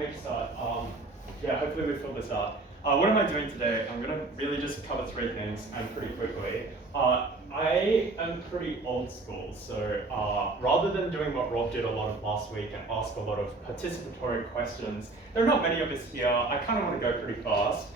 make a start. Yeah, hopefully we fill this out. What am I doing today? I'm going to really just cover three things and pretty quickly. I am pretty old school, so rather than doing what Rob did a lot of last week and ask a lot of participatory questions, there are not many of us here. I kind of want to go pretty fast.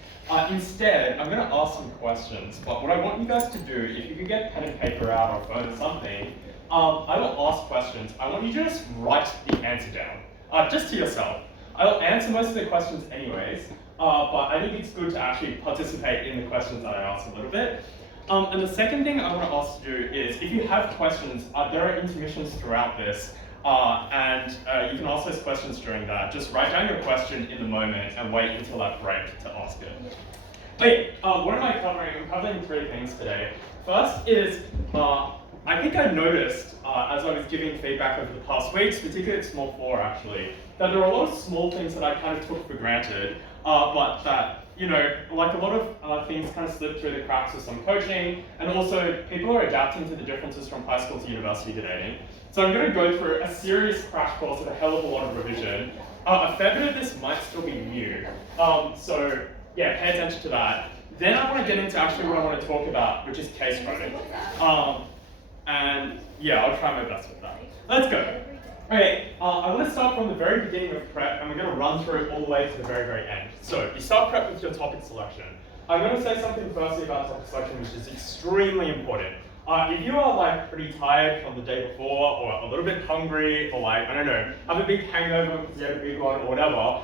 Instead, I'm going to ask some questions, but what I want you guys to do, if you could get pen and paper out or phone or something, I will ask questions. I want you to just write the answer down, just to yourself. I'll answer most of the questions anyways, but I think it's good to actually participate in the questions that I ask a little bit. And the second thing I want to ask you is, if you have questions, there are intermissions throughout this, and you can ask those questions during that. Just write down your question in the moment and wait until that break to ask it. Okay, what am I covering? I'm covering three things today. First is, I think I noticed as I was giving feedback over the past weeks, particularly at Small 4 actually, that there are a lot of small things that I kind of took for granted, but that, you know, like a lot of things kind of slip through the cracks with some coaching, and also people are adapting to the differences from high school to university dating. So I'm going to go through a serious crash course with a hell of a lot of revision. A fair bit of this might still be new, so yeah, pay attention to that. Then I want to get into actually what I want to talk about, which is case writing. And yeah, I'll try my best with that. Let's go. Okay, I want to start from the very beginning of prep, and we're going to run through it all the way to the very, very end. So you start prep with your topic selection. I'm going to say something firstly about topic selection, which is extremely important. If you are like pretty tired from the day before, or a little bit hungry, or like, I don't know, have a big hangover because you had a big one or whatever,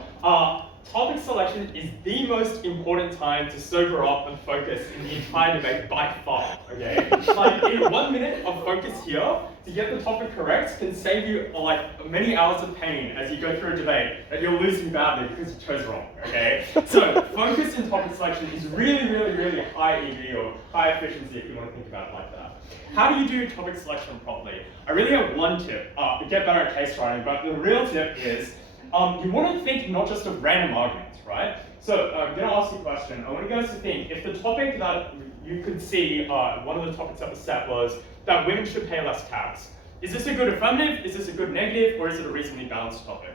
topic selection is the most important time to sober up and focus in the entire debate by far, okay? Like, in 1 minute of focus here, to get the topic correct can save you like many hours of pain as you go through a debate that you're losing badly because you chose wrong, okay? So, focus in topic selection is really, really, really high EV or high efficiency if you want to think about it like that. How do you do topic selection properly? I really have one tip, to get better at case writing, but the real tip is, you want to think not just of random arguments, right? So I'm going to ask you a question. I want you guys to think, if the topic that you could see, one of the topics that was set was that women should pay less tax. Is this a good affirmative, is this a good negative, or is it a reasonably balanced topic?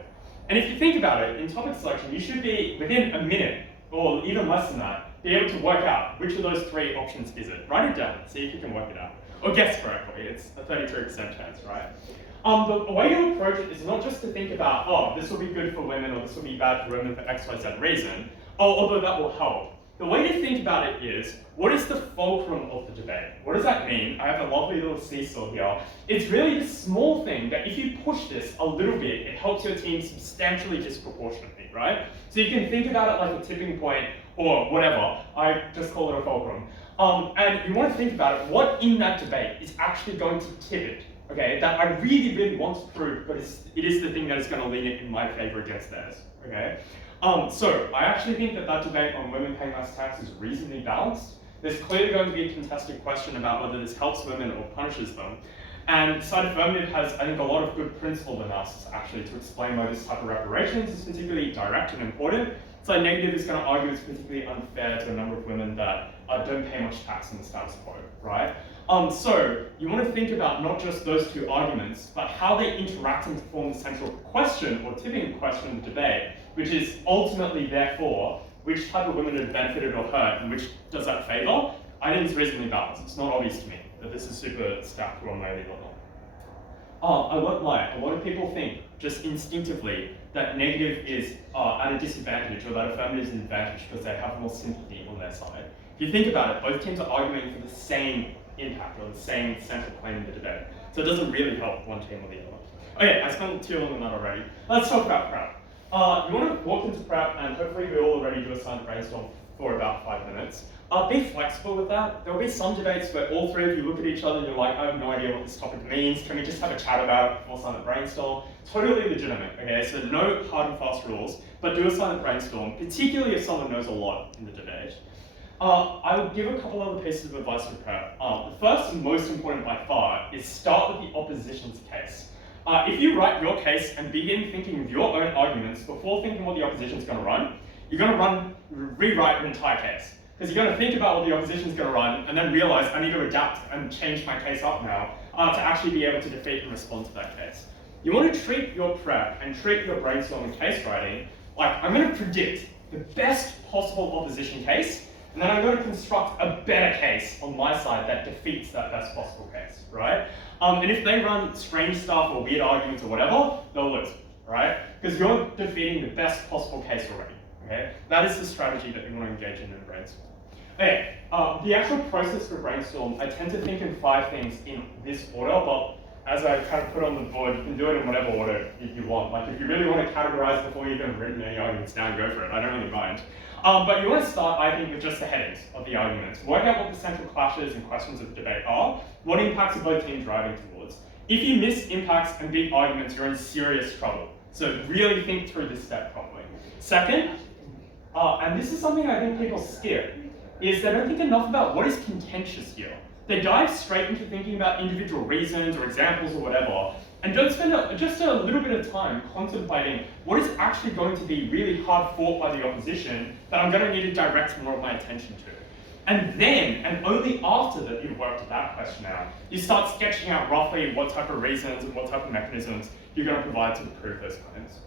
And if you think about it, in topic selection, you should be, within a minute, or even less than that, be able to work out which of those three options is it. Write it down, see if you can work it out. Or guess correctly, it's a 33% chance, right? The way to approach it is not just to think about, oh, this will be good for women or this will be bad for women for X, Y, Z reason, although that will help. The way to think about it is, what is the fulcrum of the debate? What does that mean? I have a lovely little seesaw here. It's really a small thing that if you push this a little bit, it helps your team substantially disproportionately, right? So you can think about it like a tipping point or whatever. I just call it a fulcrum. And you want to think about it, what in that debate is actually going to tip it? Okay, that I really, really want to prove, but it is the thing that is going to lean it in my favor against theirs, okay? So I actually think that debate on women paying less tax is reasonably balanced. There's clearly going to be a contested question about whether this helps women or punishes them. And side affirmative has, I think, a lot of good principled analysis actually to explain why this type of reparations is particularly direct and important. Side negative is going to argue it's particularly unfair to a number of women that don't pay much tax in the status quo, right? So you want to think about not just those two arguments, but how they interact and form the central question or tipping question in the debate, which is ultimately, therefore, which type of women are benefited or hurt, and which does that favor? I think it's reasonably balanced. It's not obvious to me that this is super stacked one way or the other. I won't lie, a lot of people think, just instinctively, that negative is at a disadvantage, or that affirmative is an advantage because they have more sympathy on their side. If you think about it, both teams are arguing for the same impact or the same central claim in the debate. So it doesn't really help one team or the other. Okay, I spent too long on that already. Let's talk about prep. You want to walk into prep, and hopefully we all already do a silent brainstorm for about 5 minutes. Be flexible with that. There will be some debates where all three of you look at each other and you're like, I have no idea what this topic means. Can we just have a chat about it before silent brainstorm? Totally legitimate, okay? So no hard and fast rules, but do a silent brainstorm, particularly if someone knows a lot in the debate. I will give a couple other pieces of advice for prep. The first and most important by far is start with the opposition's case. If you write your case and begin thinking of your own arguments before thinking what the opposition's going to run, you're going to rewrite your entire case. Because you're going to think about what the opposition's going to run and then realize I need to adapt and change my case up now to actually be able to defeat and respond to that case. You want to treat your prep and treat your brainstorming case writing Like, I'm going to predict the best possible opposition case, and then I'm going to construct a better case on my side that defeats that best possible case, right? And if they run strange stuff or weird arguments or whatever, they'll lose, right? Because you're defeating the best possible case already, okay? That is the strategy that you want to engage in a brainstorm. Okay, the actual process for brainstorm, I tend to think in 5 things in this order, but as I kind of put on the board, you can do it in whatever order you want. Like if you really want to categorize before you've even written any arguments down, go for it, I don't really mind. But you want to start, I think, with just the headings of the arguments. Work out what the central clashes and questions of the debate are, what impacts are both teams driving towards. If you miss impacts and big arguments, you're in serious trouble. So really think through this step properly. Second, and this is something I think people skip, is they don't think enough about what is contentious here. They dive straight into thinking about individual reasons or examples or whatever, and don't spend just a little bit of time contemplating what is actually going to be really hard fought by the opposition that I'm going to need to direct more of my attention to. And then, and only after that you've worked that question out, you start sketching out roughly what type of reasons and what type of mechanisms you're going to provide to prove those claims.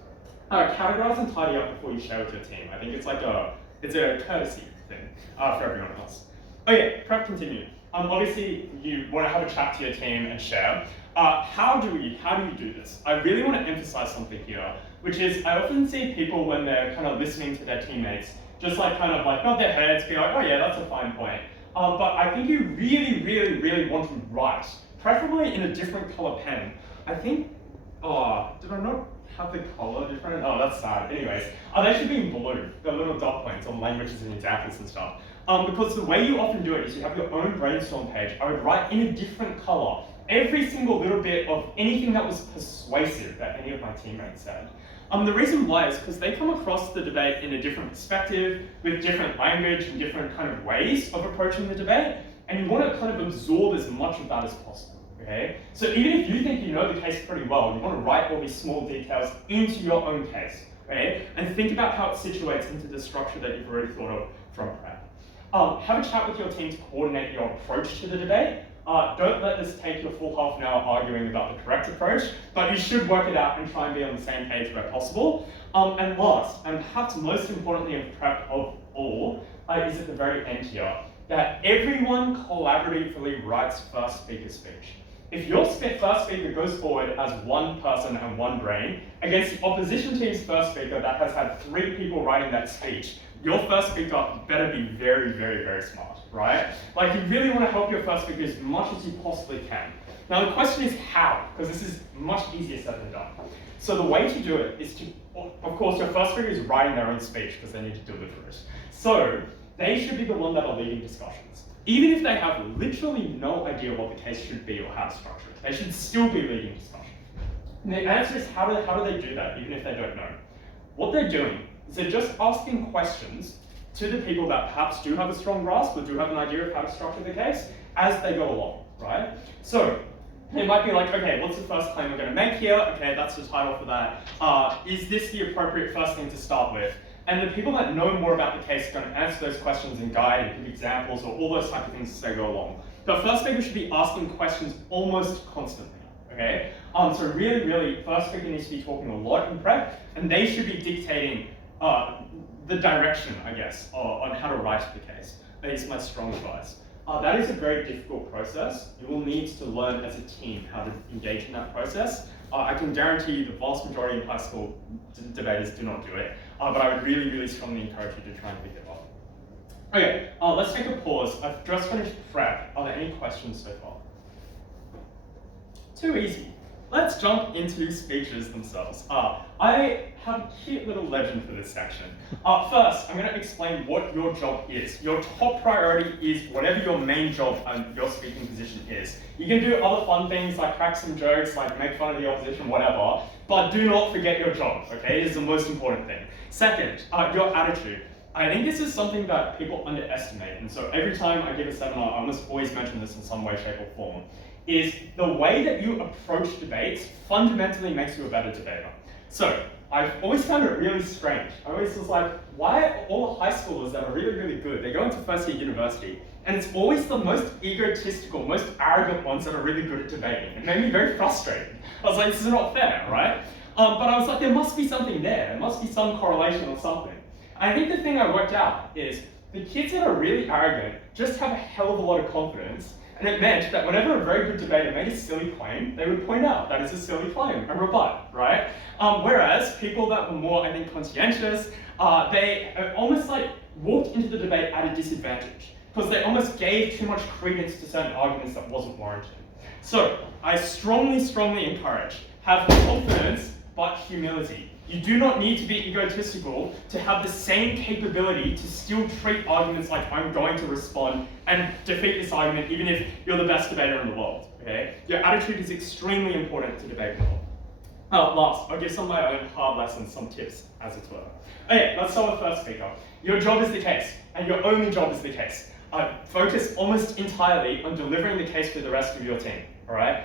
Categorize and tidy up before you share with your team. I think it's like it's a courtesy thing for everyone else. Okay, prep continue. Obviously, you want to have a chat to your team and share. How do you do this? I really want to emphasize something here, which is I often see people when they're kind of listening to their teammates, just like kind of like nod their heads, be like, oh yeah, that's a fine point. But I think you really, really, really want to write, preferably in a different color pen. I think, did I not have the color different? Oh, that's sad. Anyways, they should be in blue, the little dot points on languages and examples and stuff. Because the way you often do it is you have your own brainstorm page. I would write in a different color every single little bit of anything that was persuasive that any of my teammates said. The reason why is because they come across the debate in a different perspective, with different language and different kind of ways of approaching the debate, and you want to kind of absorb as much of that as possible, okay? So even if you think you know the case pretty well, you want to write all these small details into your own case, okay? And think about how it situates into the structure that you've already thought of from prep. Have a chat with your team to coordinate your approach to the debate. Don't let this take your full half an hour arguing about the correct approach, but you should work it out and try and be on the same page where possible. And last, and perhaps most importantly in prep of all, is at the very end here, that everyone collaboratively writes first speaker speech. If your first speaker goes forward as one person and one brain against the opposition team's first speaker that has had 3 people writing that speech, your first speaker better be very, very, very smart, right? Like you really want to help your first speaker as much as you possibly can. Now the question is how, because this is much easier said than done. So the way to do it is to, of course, your first speaker is writing their own speech because they need to deliver it. So they should be the one that are leading discussions. Even if they have literally no idea what the case should be or how to structure it, they should still be leading discussion. And the answer is how do they do that, even if they don't know? What they're doing is they're just asking questions to the people that perhaps do have a strong grasp or do have an idea of how to structure the case as they go along, right? So it might be like, okay, what's the first claim we're going to make here? Okay, that's the title for that. Is this the appropriate first thing to start with? And the people that know more about the case are going to answer those questions and guide and give examples or all those type of things as they go along. The first speaker should be asking questions almost constantly, okay? So really, really, first speaker needs to be talking a lot in prep, and they should be dictating the direction, I guess, on how to write the case. That is my strong advice. That is a very difficult process. You will need to learn as a team how to engage in that process. I can guarantee you the vast majority of high school debaters do not do it, but I would really, really strongly encourage you to try and pick it up. Okay, let's take a pause. I've just finished prep. Are there any questions so far? Too easy. Let's jump into speeches themselves. I have a cute little legend for this section. First, I'm going to explain what your job is. Your top priority is whatever your main job and your speaking position is. You can do other fun things like crack some jokes, like make fun of the opposition, whatever, but do not forget your job, okay? It is the most important thing. Second, your attitude. I think this is something that people underestimate, and so every time I give a seminar, I almost always mention this in some way, shape, or form, is the way that you approach debates fundamentally makes you a better debater. So, I've always found it really strange. I always was like, why are all the high schoolers that are really, really good, they go into first year university, and it's always the most egotistical, most arrogant ones that are really good at debating. It made me very frustrated. I was like, this is not fair, right? But I was like, there must be something there. There must be some correlation or something. I think the thing I worked out is the kids that are really arrogant just have a hell of a lot of confidence, and it meant that whenever a very good debater made a silly claim, they would point out that it's a silly claim and rebut, right? Whereas people that were more, I think, conscientious, they almost like walked into the debate at a disadvantage because they almost gave too much credence to certain arguments that wasn't warranted. So I strongly, strongly encourage have confidence but humility. You do not need to be egotistical to have the same capability to still treat arguments like I'm going to respond and defeat this argument even if you're the best debater in the world, okay? Your attitude is extremely important to debate well. Last, I'll give some of my own hard lessons, some tips as it were. Okay, let's start with first speaker. Your job is the case, and your only job is the case. Focus almost entirely on delivering the case for the rest of your team, all right?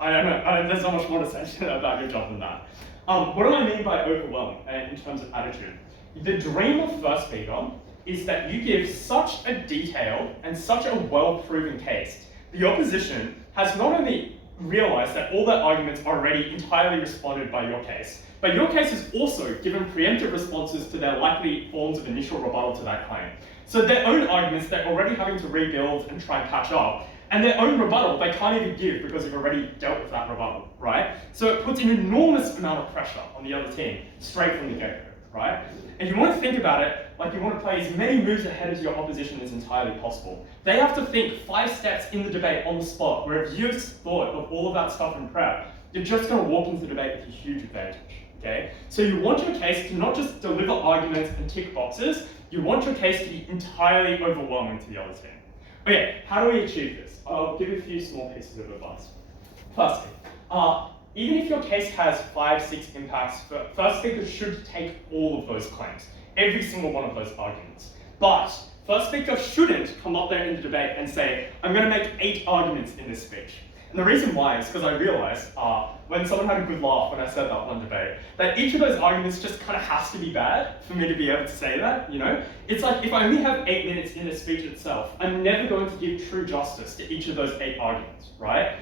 I don't know, there's not much more to say about your job than that. What do I mean by overwhelm in terms of attitude? The dream of first speaker is that you give such a detailed and such a well-proven case. The opposition has not only realized that all their arguments are already entirely responded by your case, but your case is also given preemptive responses to their likely forms of initial rebuttal to that claim. So their own arguments they're already having to rebuild and try and patch up, and their own rebuttal they can't even give because you've already dealt with that rebuttal, right? So it puts an enormous amount of pressure on the other team straight from the get-go, right? And you want to think about it like you want to play as many moves ahead as your opposition as entirely possible. They have to think 5 steps in the debate on the spot, where if you've thought of all of that stuff in prep, you're just going to walk into the debate with a huge advantage, okay? So you want your case to not just deliver arguments and tick boxes, you want your case to be entirely overwhelming to the other team. Okay, how do we achieve this? I'll give a few small pieces of advice. Firstly, even if your case has 5, 6 impacts, first speaker should take all of those claims, every single one of those arguments. But first speaker shouldn't come up there in the debate and say, I'm going to make 8 arguments in this speech. And the reason why is because I realized when someone had a good laugh when I said that one debate, that each of those arguments just kind of has to be bad for me to be able to say that, you know? It's like if I only have 8 minutes in the speech itself, I'm never going to give true justice to each of those 8 arguments, right?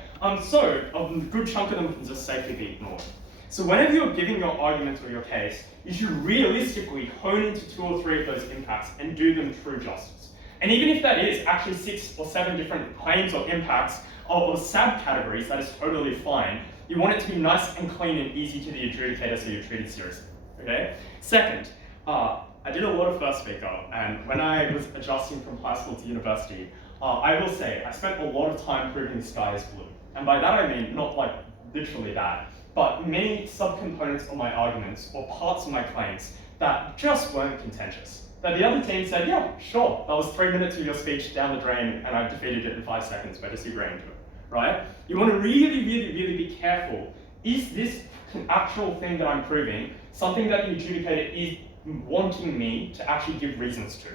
So a good chunk of them can just safely be ignored. So whenever you're giving your argument or your case, you should realistically hone into 2 or 3 of those impacts and do them true justice. And even if that is actually 6 or 7 different claims or impacts or subcategories, that is totally fine. You want it to be nice and clean and easy to the adjudicator so you're treated seriously, okay? Second, I did a lot of first speaker, and when I was adjusting from high school to university, I will say I spent a lot of time proving the sky is blue. And by that I mean not like literally that, but many subcomponents of my arguments or parts of my claims that just weren't contentious. That the other team said, yeah, sure, that was 3 minutes of your speech down the drain and I've defeated it in 5 seconds by disagreeing to it, right? You want to really, really, really be careful. Is this actual thing that I'm proving something that the adjudicator is wanting me to actually give reasons to?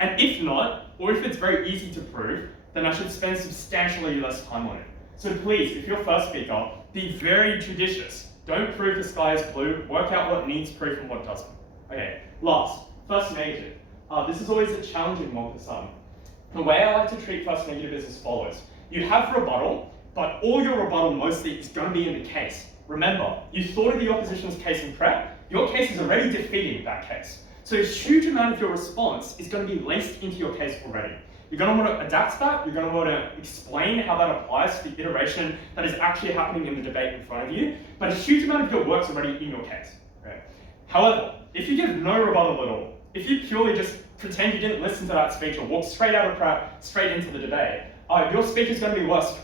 And if not, or if it's very easy to prove, then I should spend substantially less time on it. So please, if you're first speaker, be very judicious. Don't prove the sky is blue, work out what needs proof and what doesn't. Okay, last, first negative. This is always a challenging one for some. The way I like to treat first negative is as follows. You have rebuttal, but all your rebuttal mostly is going to be in the case. Remember, you thought of the opposition's case in prep, your case is already defeating that case. So a huge amount of your response is going to be laced into your case already. You're going to want to adapt that, you're going to want to explain how that applies to the iteration that is actually happening in the debate in front of you, but a huge amount of your work's already in your case. Okay? However, if you give no rebuttal at all, if you purely just pretend you didn't listen to that speech or walk straight out of prep, straight into the debate, your speech is going to be worse,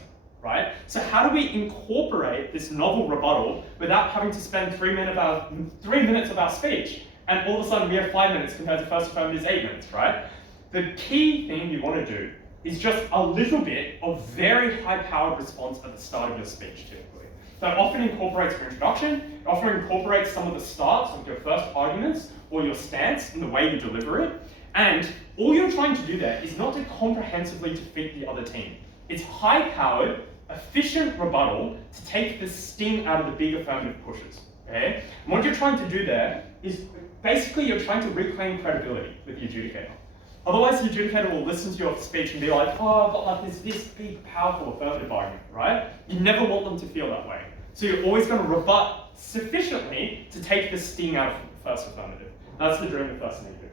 right? So how do we incorporate this novel rebuttal without having to spend 3 minutes of our speech, and all of a sudden we have 5 minutes compared to first affirmative is 8 minutes, right? The key thing you want to do is just a little bit of very high-powered response at the start of your speech, typically. That often incorporates your introduction, it often incorporates some of the starts of your first arguments or your stance in the way you deliver it. And all you're trying to do there is not to comprehensively defeat the other team. It's high-powered, efficient rebuttal to take the sting out of the big affirmative pushes, okay? And what you're trying to do there is basically you're trying to reclaim credibility with the adjudicator. Otherwise, the adjudicator will listen to your speech and be like, oh, but like there's this big, powerful affirmative argument, right? You never want them to feel that way. So you're always going to rebut sufficiently to take the sting out of first affirmative. That's the dream of first negative.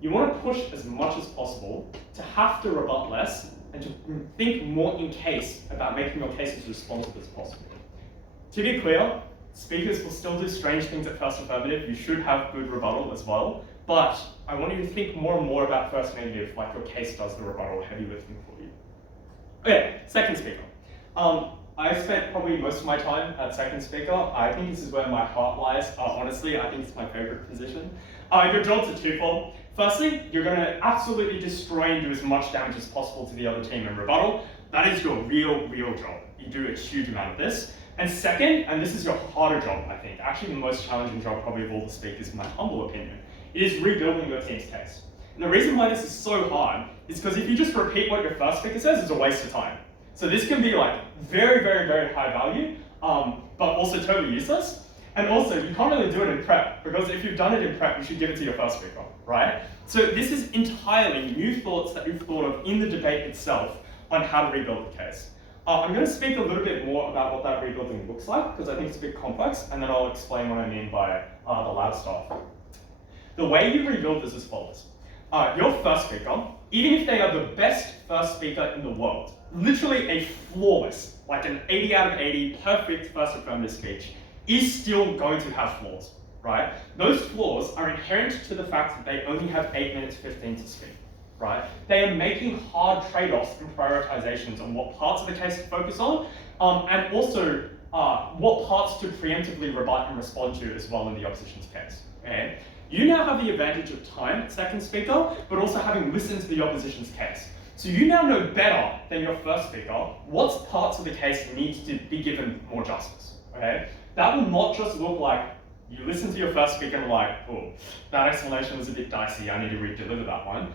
You want to push as much as possible to have to rebut less and to think more in case about making your case as responsive as possible. To be clear, speakers will still do strange things at first affirmative. You should have good rebuttal as well, but I want you to think more and more about first negative like your case does the rebuttal heavy lifting for you. Okay, second speaker. I spent probably most of my time at second speaker. I think this is where my heart lies. Honestly, I think it's my favorite position. Your jobs are twofold. Firstly, you're going to absolutely destroy and do as much damage as possible to the other team in rebuttal. That is your real job. You do a huge amount of this. And second, and this is your harder job, I think, actually the most challenging job probably of all the speakers in my humble opinion, it is rebuilding your team's case. And the reason why this is so hard is because if you just repeat what your first speaker says, it's a waste of time. So this can be like very high value, but also totally useless. And also, you can't really do it in prep, because if you've done it in prep, you should give it to your first speaker, right? So this is entirely new thoughts that you've thought of in the debate itself on how to rebuild the case. I'm going to speak a little bit more about what that rebuilding looks like, because I think it's a bit complex, and then I'll explain what I mean by the latter stuff. The way you rebuild is as follows. Your first speaker, even if they are the best first speaker in the world, literally a flawless, like an 80 out of 80, perfect first affirmative speech, is still going to have flaws, right? Those flaws are inherent to the fact that they only have 8 minutes 15 to speak, right? They are making hard trade-offs and prioritizations on what parts of the case to focus on, and also what parts to preemptively rebut and respond to as well in the opposition's case, okay? You now have the advantage of time, second speaker, but also having listened to the opposition's case. So you now know better than your first speaker what parts of the case need to be given more justice, okay? That will not just look like you listen to your first speaker and like, oh, that explanation was a bit dicey, I need to re-deliver that one.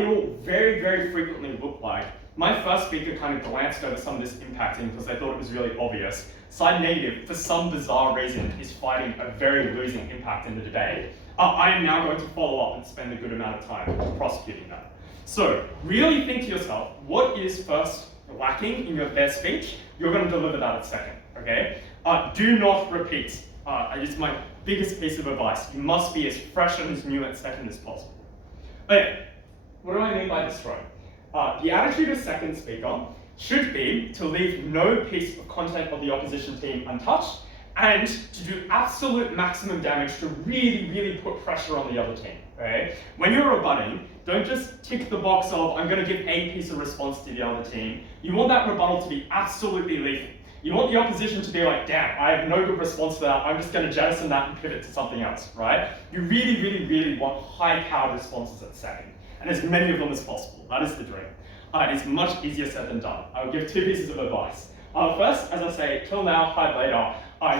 It will very frequently look like, my first speaker kind of glanced over some of this impacting because they thought it was really obvious. Side negative, for some bizarre reason, is fighting a very losing impact in the debate. I am now going to follow up and spend a good amount of time prosecuting that. So really think to yourself, what is first lacking in their speech? You're going to deliver that at second, okay? Do not repeat. It's my biggest piece of advice. You must be as fresh and as new at second as possible. Okay, what do I mean by destroy? The attitude of second speaker should be to leave no piece of content of the opposition team untouched and to do absolute maximum damage to really put pressure on the other team, okay? When you're rebutting, don't just tick the box of, I'm gonna give a piece of response to the other team. You want that rebuttal to be absolutely lethal. You want the opposition to be like, damn, I have no good response to that, I'm just gonna jettison that and pivot to something else, right? You really want high-powered responses at second, and as many of them as possible. That is the dream. It is much easier said than done. I will give 2 pieces of advice. First, as I say, kill now, hide later.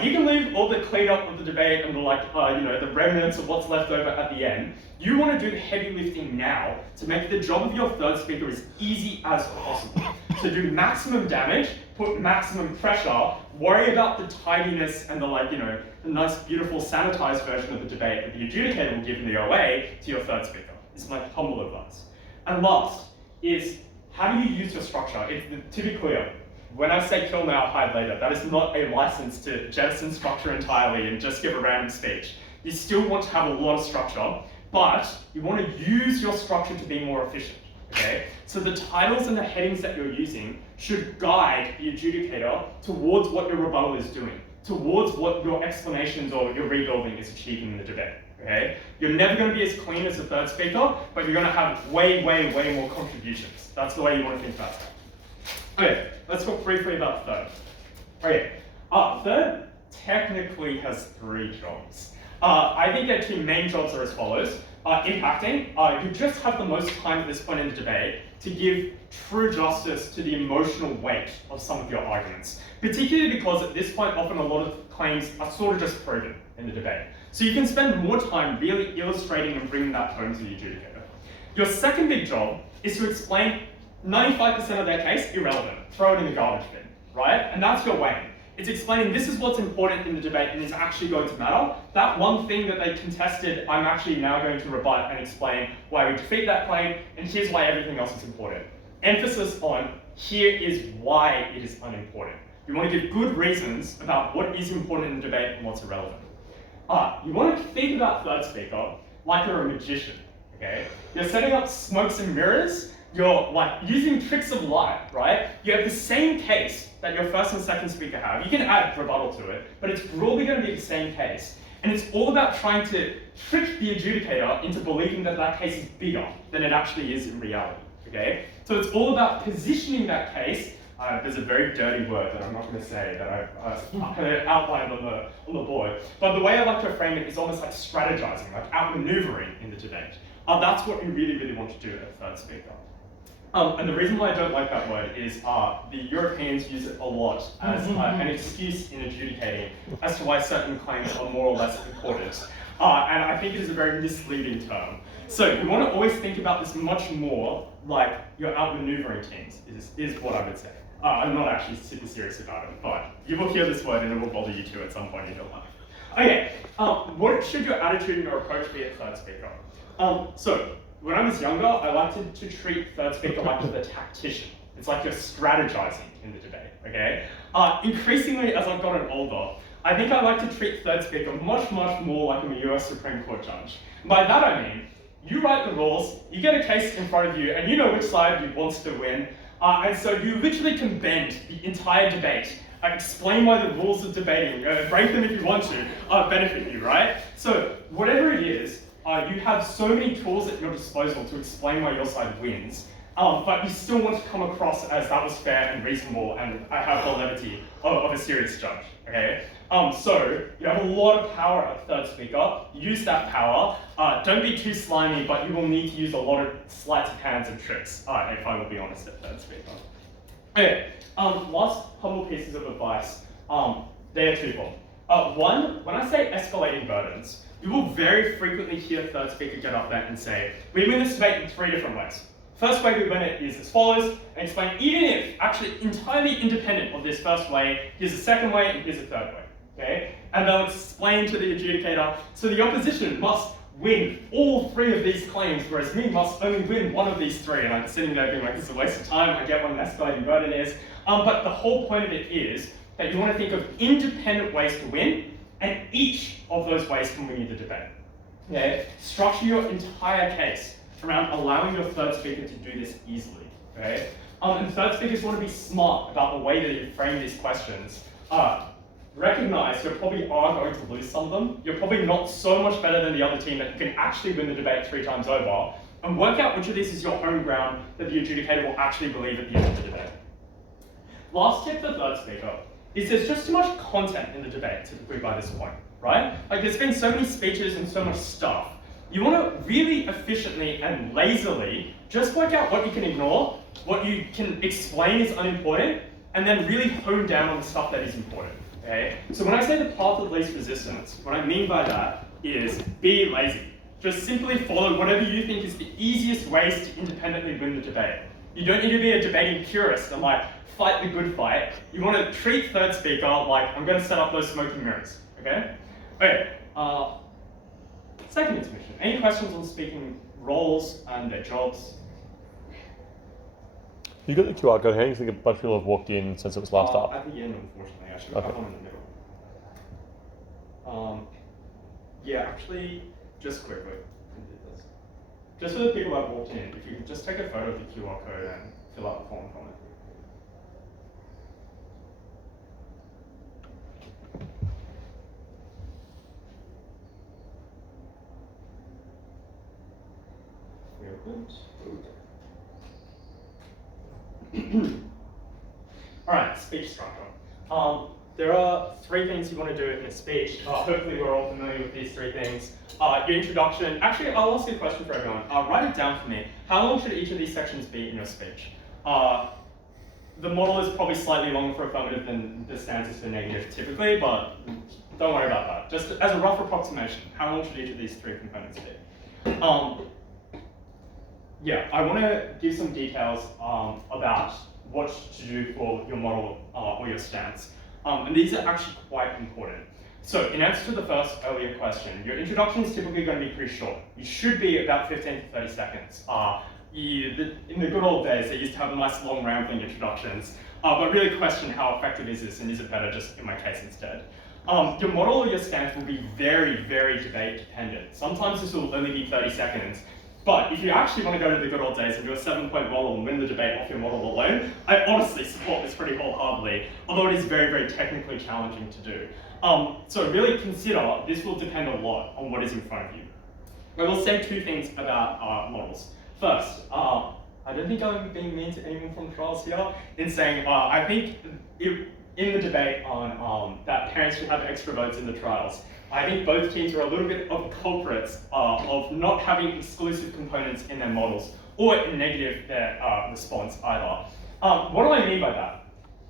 You can leave all the cleanup of the debate and the remnants of what's left over at the end. You want to do the heavy lifting now to make the job of your third speaker as easy as possible. So do maximum damage, put maximum pressure, worry about the tidiness and the nice, beautiful, sanitized version of the debate that the adjudicator will give in the OA to your third speaker. This is my humble advice. And last is, how do you use your structure? To be clear, when I say kill now, hide later, that is not a license to jettison structure entirely and just give a random speech. You still want to have a lot of structure, but you want to use your structure to be more efficient, okay? So the titles and the headings that you're using should guide the adjudicator towards what your rebuttal is doing, towards what your explanations or your rebuilding is achieving in the debate, okay? You're never going to be as clean as the third speaker, but you're going to have way more contributions. That's the way you want to think about that. Okay, let's talk briefly about third. Okay, third technically has 3 jobs. I think their 2 main jobs are as follows. Impacting, you just have the most time at this point in the debate to give true justice to the emotional weight of some of your arguments, particularly because at this point often a lot of claims are sort of just proven in the debate. So you can spend more time really illustrating and bringing that home to the adjudicator. Your second big job is to explain 95% of their case irrelevant, throw it in the garbage bin, right? And that's your weighing. It's explaining this is what's important in the debate and is actually going to matter. That one thing that they contested, I'm actually now going to rebut and explain why we defeat that claim, and here's why everything else is important. Emphasis on, here is why it is unimportant. You want to give good reasons about what is important in the debate and what's irrelevant. You want to think about third speaker like you're a magician, okay? You're setting up smokes and mirrors, you're like using tricks of light, right? You have the same case that your first and second speaker have. You can add rebuttal to it, but it's broadly going to be the same case. And it's all about trying to trick the adjudicator into believing that that case is bigger than it actually is in reality, okay? So it's all about positioning that case. There's a very dirty word that I'm not going to say that I've kind of outlined on the board. But the way I like to frame it is almost like strategizing, like outmaneuvering in the debate. That's what you really, really want to do at third speaker. And the reason why I don't like that word is the Europeans use it a lot as an excuse in adjudicating as to why certain claims are more or less important. And I think it is a very misleading term. So you want to always think about this much more like you're outmaneuvering teams, is what I would say. I'm not actually super serious about it, but you will hear this word and it will bother you too at some point in your life. Okay, what should your attitude and your approach be at third speaker? So when I was younger, I liked to treat third speaker like you're the tactician. It's like you're strategizing in the debate, okay? Increasingly, as I've gotten older, I think I like to treat third speaker much, much more like I'm a US Supreme Court judge. By that I mean, you write the rules, you get a case in front of you, and you know which side you want to win. And so you literally can bend the entire debate, explain why the rules of debating, break them if you want to, benefit you, right? So whatever it is, you have so many tools at your disposal to explain why your side wins, but you still want to come across as that was fair and reasonable and I have the levity of a serious judge, okay? So you have a lot of power at third speaker, use that power, don't be too slimy, but you will need to use a lot of sleights of hands and tricks, if I will be honest at third speaker. Okay, last couple pieces of advice, they are twofold. One, when I say escalating burdens, you will very frequently hear third speaker get up there and say, we win this debate in 3 different ways. First way we win it is as follows, and explain even if actually entirely independent of this first way, here's a second way and here's a third way, okay? And they'll explain to the adjudicator, so the opposition must win all 3 of these claims, whereas me must only win one of these 3. And I'm sitting there being like, this is a waste of time, I get what an escalating burden is. But the whole point of it is that you want to think of independent ways to win, and each of those ways can win you the debate. Okay? Structure your entire case around allowing your third speaker to do this easily. Okay? And third speakers want to be smart about the way that you frame these questions. Recognize you probably are going to lose some of them. You're probably not so much better than the other team that you can actually win the debate 3 times over. And work out which of these is your home ground that the adjudicator will actually believe at the end of the debate. Last tip for third speaker is there's just too much content in the debate typically by this point, right? Like there's been so many speeches and so much stuff. You want to really efficiently and lazily just work out what you can ignore, what you can explain is unimportant, and then really hone down on the stuff that is important, okay? So when I say the path of least resistance, what I mean by that is be lazy. Just simply follow whatever you think is the easiest ways to independently win the debate. You don't need to be a debating purist and like fight the good fight. You want to treat third speaker like I'm going to set up those smoking mirrors, okay? Okay, second intermission. Any questions on speaking roles and their jobs? You got the QR code here, you think a bunch of people have walked in since it was last up? At the end, unfortunately, actually. Okay. I've one in the middle. Yeah, actually, just quickly, just for the people that walked in, if you could just take a photo of the QR code and fill out the form from it. Alright, speech structure. There are 3 things you want to do in a speech. Hopefully we're all familiar with these 3 things. Your introduction. Actually, I'll ask you a question for everyone. Write it down for me. How long should each of these sections be in your speech? The model is probably slightly longer for affirmative than the stanzas for negative typically, but don't worry about that. Just as a rough approximation, how long should each of these 3 components be? Yeah, I want to give some details about what to do for your model or your stance. And these are actually quite important. So in answer to the first earlier question, your introduction is typically going to be pretty short. You should be about 15 to 30 seconds. in the good old days, they used to have nice long rambling introductions, but really question how effective is this, and is it better just in my case instead? Your model or your stance will be very, very debate dependent. Sometimes this will only be 30 seconds, but if you actually want to go to the good old days and do a 7-point model and win the debate off your model alone, I honestly support this pretty wholeheartedly, although it is very, very technically challenging to do. So really consider, this will depend a lot on what is in front of you. I will say 2 things about models. First, I don't think I'm being mean to anyone from trials here in saying, I think in the debate on that parents should have extra votes in the trials, I think both teams are a little bit of culprits of not having exclusive components in their models, or in negative their response either. What do I mean by that?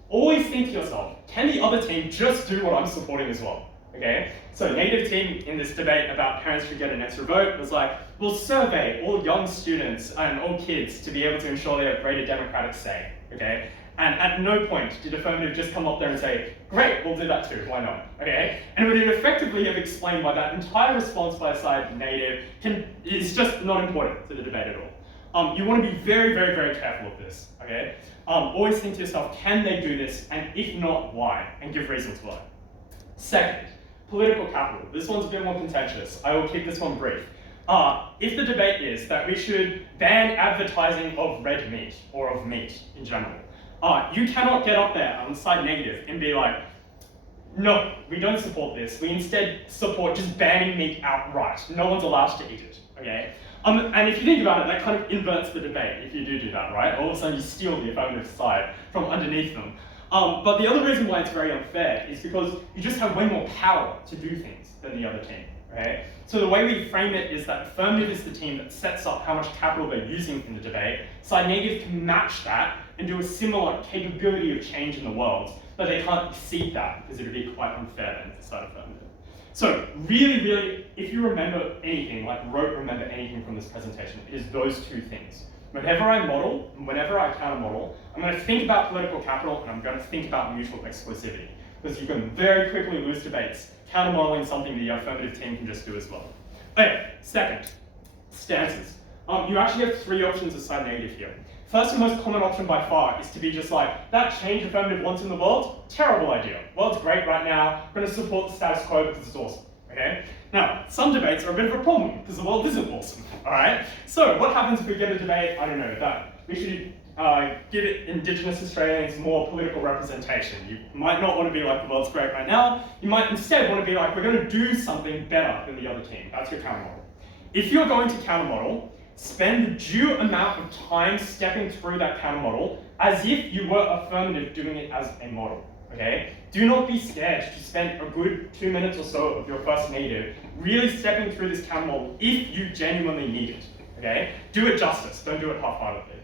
Always think to yourself, can the other team just do what I'm supporting as well? Okay, so negative team in this debate about parents should get an extra vote was like, we'll survey all young students and all kids to be able to ensure they have greater democratic say, okay? And at no point did affirmative just come up there and say, great, we'll do that too, why not, okay? And it would effectively have explained why that entire response by a side negative is just not important to the debate at all. You want to be very, very, very careful of this, okay? Always think to yourself, can they do this? And if not, why? And give reasons why. Second, political capital. This one's a bit more contentious. I will keep this one brief. If the debate is that we should ban advertising of red meat, or of meat in general, you cannot get up there on side negative and be like, no, we don't support this. We instead support just banning meat outright. No one's allowed to eat it, okay? And if you think about it, that kind of inverts the debate if you do that, right? All of a sudden you steal the affirmative side from underneath them. But the other reason why it's very unfair is because you just have way more power to do things than the other team, okay? So the way we frame it is that affirmative is the team that sets up how much capital they're using in the debate. Side negative can match that and do a similar capability of change in the world, but they can't exceed that because it would be quite unfair then for side affirmative. So really, really, if you remember anything, like remember anything from this presentation, it is those 2 things. Whenever I model, and whenever I counter model, I'm going to think about political capital and I'm going to think about mutual exclusivity. Because you can very quickly lose debates. Counter modeling is something the affirmative team can just do as well. Okay, second, stances. You actually have 3 options of side negative here. First and most common option by far is to be just like, that change affirmative wants in the world, terrible idea. World's great right now, I'm going to support the status quo because it's awesome. Okay? Now, some debates are a bit of a problem because the world isn't awesome, all right? So what happens if we get a debate, I don't know, that we should give it Indigenous Australians more political representation? You might not want to be like, the world's great right now. You might instead want to be like, we're going to do something better than the other team. That's your counter model. If you're going to counter model, spend the due amount of time stepping through that counter model as if you were affirmative doing it as a model. Okay? Do not be scared to spend a good 2 minutes or so of your first negative really stepping through this counter model if you genuinely need it. Okay? Do it justice, don't do it half-heartedly.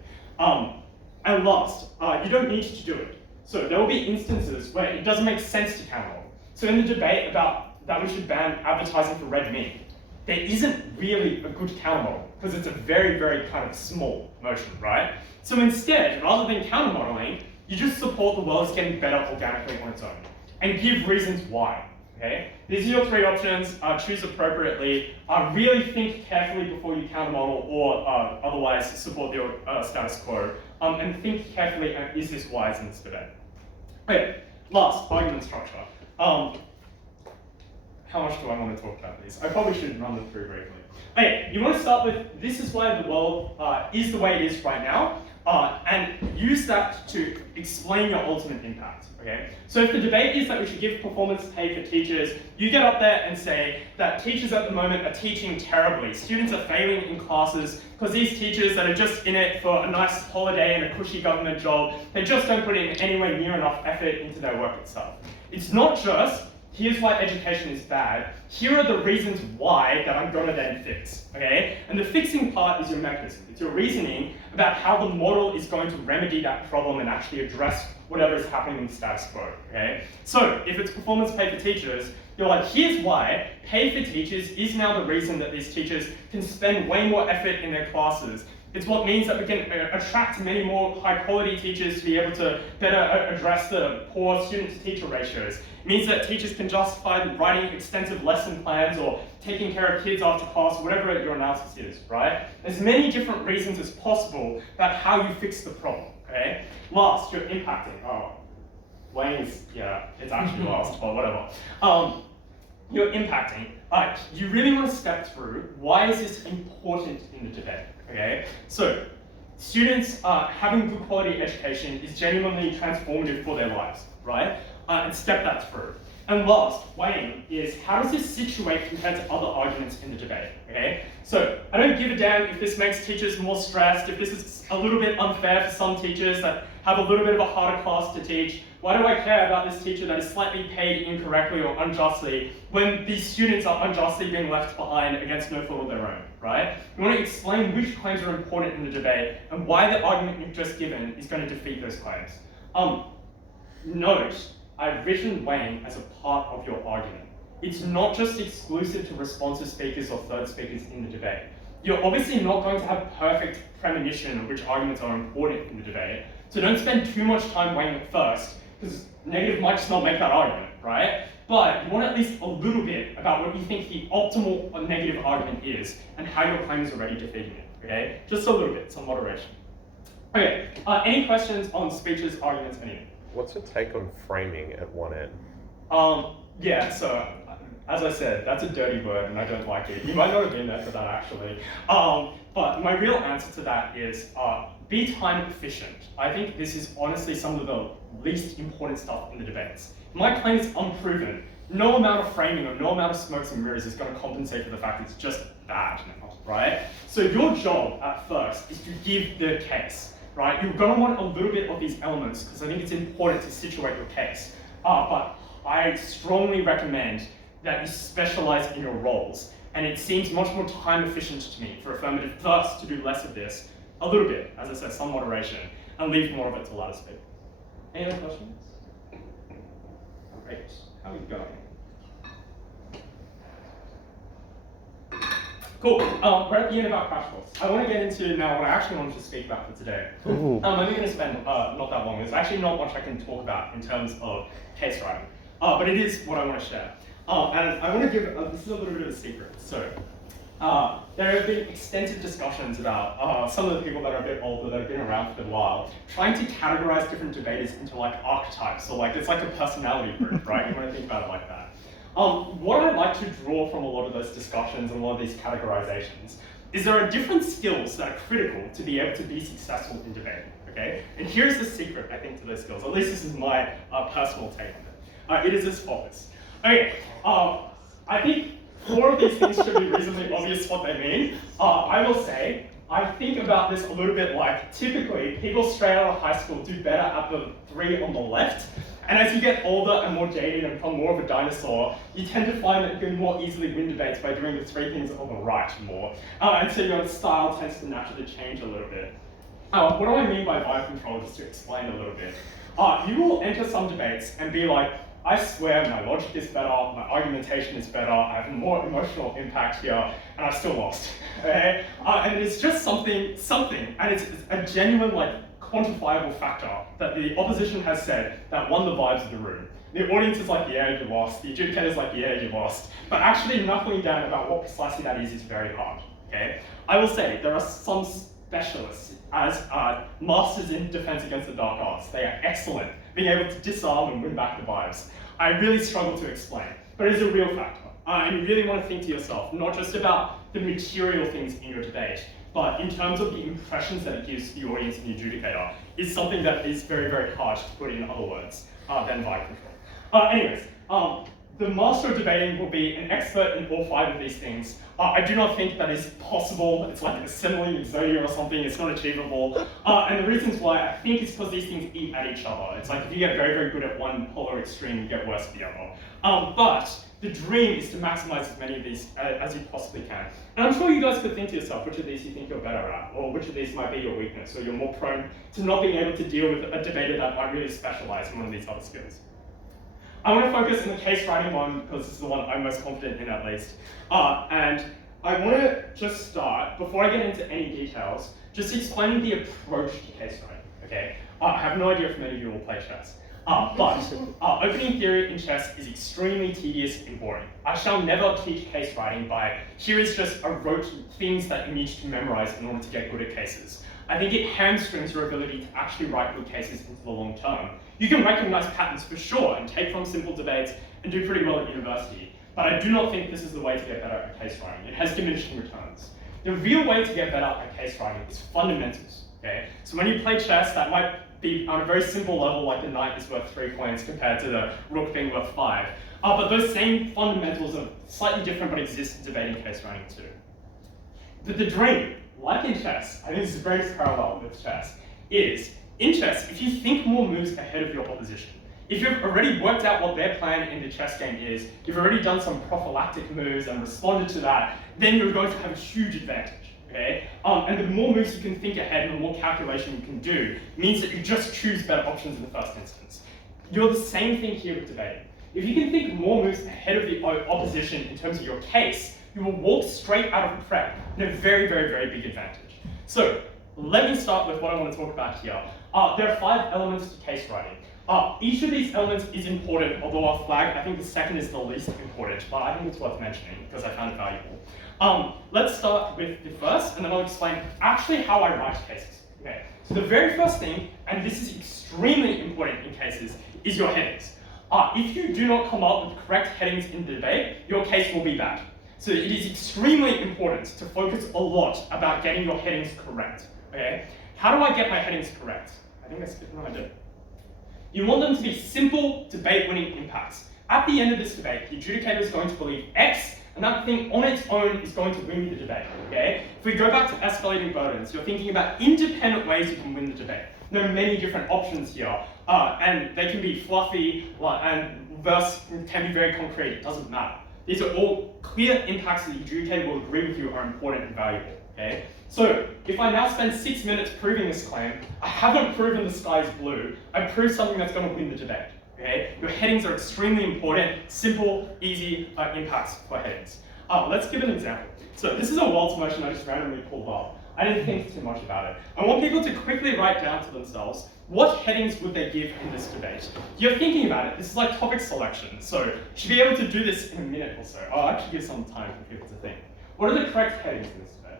And last, you don't need to do it. So there will be instances where it doesn't make sense to counter model. So in the debate about that we should ban advertising for red meat, there isn't really a good counter model because it's a very, very kind of small motion, right? So instead, rather than counter modeling, you just support the world is getting better organically on its own and give reasons why, okay? These are your 3 options, choose appropriately, really think carefully before you counter model or otherwise support your status quo, and think carefully, is this wise in this debate? Okay, last, argument structure. How much do I want to talk about these? I probably should run them through briefly. Okay, you want to start with, this is why the world is the way it is right now, and use that to explain your ultimate impact, okay? So if the debate is that we should give performance pay for teachers, you get up there and say that teachers at the moment are teaching terribly. Students are failing in classes because these teachers that are just in it for a nice holiday and a cushy government job, they just don't put in anywhere near enough effort into their work itself. It's not just, here's why education is bad, here are the reasons why that I'm gonna then fix, okay? And the fixing part is your mechanism. It's your reasoning about how the model is going to remedy that problem and actually address whatever is happening in the status quo, okay? So if it's performance pay for teachers, you're like, here's why pay for teachers is now the reason that these teachers can spend way more effort in their classes It's what means that we can attract many more high-quality teachers to be able to better address the poor student-to-teacher ratios. It means that teachers can justify writing extensive lesson plans or taking care of kids after class, whatever your analysis is, right? There's many different reasons as possible about how you fix the problem, okay? Last, you're impacting. Oh, Wayne's, yeah, it's actually last, but whatever. You're impacting. You really want to step through why is this important in the debate, okay? So, students having good quality education is genuinely transformative for their lives, right? And step that through. And last, Wayne, is how does this situate compared to other arguments in the debate, okay? So, I don't give a damn if this makes teachers more stressed, if this is a little bit unfair for some teachers that have a little bit of a harder class to teach. Why do I care about this teacher that is slightly paid incorrectly or unjustly when these students are unjustly being left behind against no fault of their own, right? We want to explain which claims are important in the debate and why the argument you've just given is going to defeat those claims. Note, I've written Wayne as a part of your argument. It's not just exclusive to responsive speakers or third speakers in the debate. You're obviously not going to have perfect premonition of which arguments are important in the debate, so don't spend too much time weighing it first, because negative might just not make that argument, right? But you want at least a little bit about what you think the optimal negative argument is and how your claim is already defeating it, okay? Just a little bit, some moderation. Okay, any questions on speeches, arguments, anything? What's your take on framing at one end? Yeah, so as I said, that's a dirty word and I don't like it. You might not have been there for that actually. But my real answer to that is be time efficient. I think this is honestly some of the least important stuff in the debates. My claim is unproven. No amount of framing or no amount of smokes and mirrors is going to compensate for the fact it's just bad now, right? So your job at first is to give the case, right? You're going to want a little bit of these elements because I think it's important to situate your case. But I strongly recommend that you specialize in your roles. And it seems much more time efficient to me for affirmative first to do less of this, a little bit, as I said, some moderation, and leave more of it to latter speak. Any other questions? Great. How are we going? Cool. We're at the end of our crash course. I want to get into now what I actually wanted to speak about for today. I'm only going to spend not that long. There's actually not much I can talk about in terms of case writing, but it is what I want to share. And I want to give, this is a little bit of a secret. So, there have been extensive discussions about some of the people that are a bit older, that have been around for a while, trying to categorize different debaters into like archetypes. So like, it's like a personality group, right? You want to think about it like that. What I'd like to draw from a lot of those discussions and a lot of these categorizations is there are different skills that are critical to be able to be successful in debate, okay? And here's the secret, I think, to those skills. At least this is my personal take on it. It is as follows. Okay, I think 4 of these things should be reasonably obvious what they mean. I will say, I think about this a little bit like, typically, people straight out of high school do better at the 3 on the left, and as you get older and more jaded and become more of a dinosaur, you tend to find that you can more easily win debates by doing the 3 things on the right more. And so your style tends to naturally change a little bit. What do I mean by vibe control, just to explain a little bit? You will enter some debates and be like, I swear my logic is better, my argumentation is better, I have more emotional impact here, and I still lost. Okay? And it's just something, and it's a genuine, like, quantifiable factor that the opposition has said that won the vibes of the room. The audience is like, yeah, you lost. The adjudicator is like, yeah, you lost. But actually knuckling down about what precisely that is very hard. Okay? I will say there are some specialists as masters in defense against the dark arts. They are excellent, being able to disarm and win back the vibes. I really struggle to explain, but it is a real factor. And you really want to think to yourself, not just about the material things in your debate, but in terms of the impressions that it gives the audience and the adjudicator, is something that is very, very hard to put in other words than vibe control. Anyways, the master of debating will be an expert in all 5 of these things. I do not think that is possible. It's like assembling Exodia or something. It's not achievable. And the reasons why, I think, is because these things eat at each other. It's like if you get very, very good at one polar extreme, you get worse at the other. But the dream is to maximize as many of these as you possibly can. And I'm sure you guys could think to yourself which of these you think you're better at, or which of these might be your weakness, or you're more prone to not being able to deal with a debater that might really specialize in one of these other skills. I want to focus on the case writing one because this is the one I'm most confident in, at least. And I want to just start, before I get into any details, just explaining the approach to case writing, okay? I have no idea if many of you will play chess. But opening theory in chess is extremely tedious and boring. I shall never teach case writing by, here is just a rote things that you need to memorize in order to get good at cases. I think it hamstrings your ability to actually write good cases into the long term. You can recognize patterns for sure and take from simple debates and do pretty well at university. But I do not think this is the way to get better at case writing. It has diminishing returns. The real way to get better at case writing is fundamentals, okay? So when you play chess, that might be on a very simple level, like the knight is worth 3 points compared to the rook being worth 5. But those same fundamentals are slightly different but exist in debating case writing too. But the dream, like in chess, I think this is very parallel with chess, is in chess, if you think more moves ahead of your opposition, if you've already worked out what their plan in the chess game is, you've already done some prophylactic moves and responded to that, then you're going to have a huge advantage. Okay? And the more moves you can think ahead and the more calculation you can do means that you just choose better options in the first instance. You're the same thing here with debating. If you can think more moves ahead of the opposition in terms of your case, you will walk straight out of the prep in a very, very, very big advantage. So let me start with what I want to talk about here. There are 5 elements to case writing. Each of these elements is important, although I'll flag, I think the second is the least important, but I think it's worth mentioning because I found it valuable. Let's start with the first, and then I'll explain actually how I write cases. Okay. So the very first thing, and this is extremely important in cases, is your headings. If you do not come up with correct headings in the debate, your case will be bad. So it is extremely important to focus a lot about getting your headings correct. Okay. How do I get my headings correct? I think I skipped one I did. You want them to be simple, debate-winning impacts. At the end of this debate, the adjudicator is going to believe X, and that thing on its own is going to win the debate, okay? If we go back to escalating burdens, you're thinking about independent ways you can win the debate. There are many different options here, and they can be fluffy, and verse can be very concrete, it doesn't matter. These are all clear impacts that the adjudicator will agree with you are important and valuable, okay? So, if I now spend 6 minutes proving this claim, I haven't proven the sky is blue, I proved something that's going to win the debate. Okay? Your headings are extremely important, simple, easy impacts for headings. Let's give an example. So this is a waltz motion I just randomly pulled up. I didn't think too much about it. I want people to quickly write down to themselves, what headings would they give in this debate? You're thinking about it, this is like topic selection, so you should be able to do this in a minute or so. I'll actually give some time for people to think. What are the correct headings in this debate?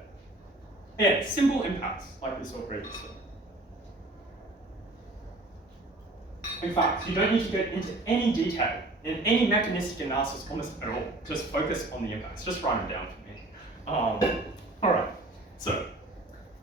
Yeah, simple impacts, like we saw previously. In fact, you don't need to get into any detail in any mechanistic analysis on this at all. Just focus on the impacts. Just write them down for me. All right. So,